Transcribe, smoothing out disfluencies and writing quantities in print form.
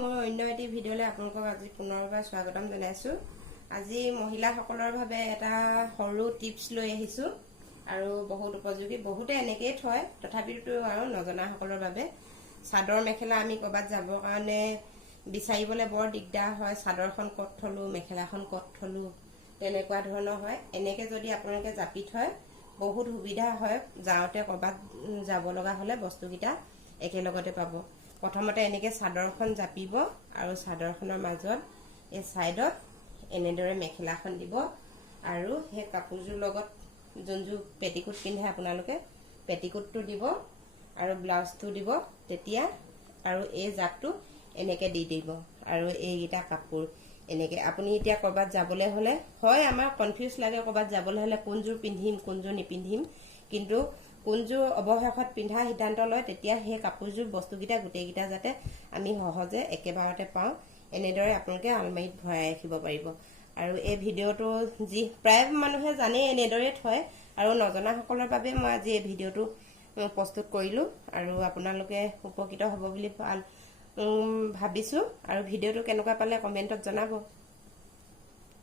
মই অন্য এটি ভিডিঅ'লৈ আপোনালোকক আজি পুনৰবাৰ স্বাগতম জনাইছো। আজি মহিলাসকলৰ বাবে এটা সৰু টিপছ লৈ আহিছো আৰু বহুত উপযোগী। বহুতে এনেকৈ থয়, তথাপিতো আৰু নজনাসকলৰ বাবে চাদৰ মেখেলা আমি ক'ৰবাত যাবৰ কাৰণে বিচাৰিবলৈ বৰ দিগদাৰ হয়। চাদৰখন ক'ত থলো, মেখেলাখন ক'ত থলো, তেনেকুৱা ধৰণৰ হয়। এনেকৈ যদি আপোনালোকে জাপি থয় বহুত সুবিধা হয়। যাওঁতে ক'ৰবাত যাব লগা হ'লে বস্তুকেইটা একেলগতে পাব। প্ৰথমতে এনেকৈ চাদৰখন জাপিব আৰু চাদৰখনৰ মাজত এই ছাইডত এনেদৰে মেখেলাখন দিব আৰু সেই কাপোৰযোৰ লগত যোনযোৰ পেটিকোট পিন্ধে আপোনালোকে পেটিকোটটো দিব আৰু ব্লাউজটো দিব। তেতিয়া আৰু এই জাপটো এনেকৈ দি দিব আৰু এইকেইটা কাপোৰ এনেকৈ আপুনি এতিয়া ক'ৰবাত যাবলৈ হ'লে হয় আমাৰ কনফিউজ লাগে, ক'ৰবাত যাবলৈ হ'লে কোনযোৰ পিন্ধিম কোনযোৰ নিপিন্ধিম, কিন্তু কোনযোৰ অৱশেষত পিন্ধা সিদ্ধান্ত লয় তেতিয়া সেই কাপোৰযোৰ বস্তুকেইটা গোটেইকেইটা যাতে আমি সহজে একেবাৰতে পাওঁ, এনেদৰে আপোনালোকে আলমাৰীত ভৰাই ৰাখিব পাৰিব। আৰু এই ভিডিঅ'টো যি প্ৰায় মানুহে জানেই এনেদৰে থয়, আৰু নজনাসকলৰ বাবে মই আজি এই ভিডিঅ'টো প্ৰস্তুত কৰিলোঁ আৰু আপোনালোকে উপকৃত হ'ব বুলি ভাবিছোঁ। আৰু ভিডিঅ'টো কেনেকুৱা পালে কমেণ্টত জনাব।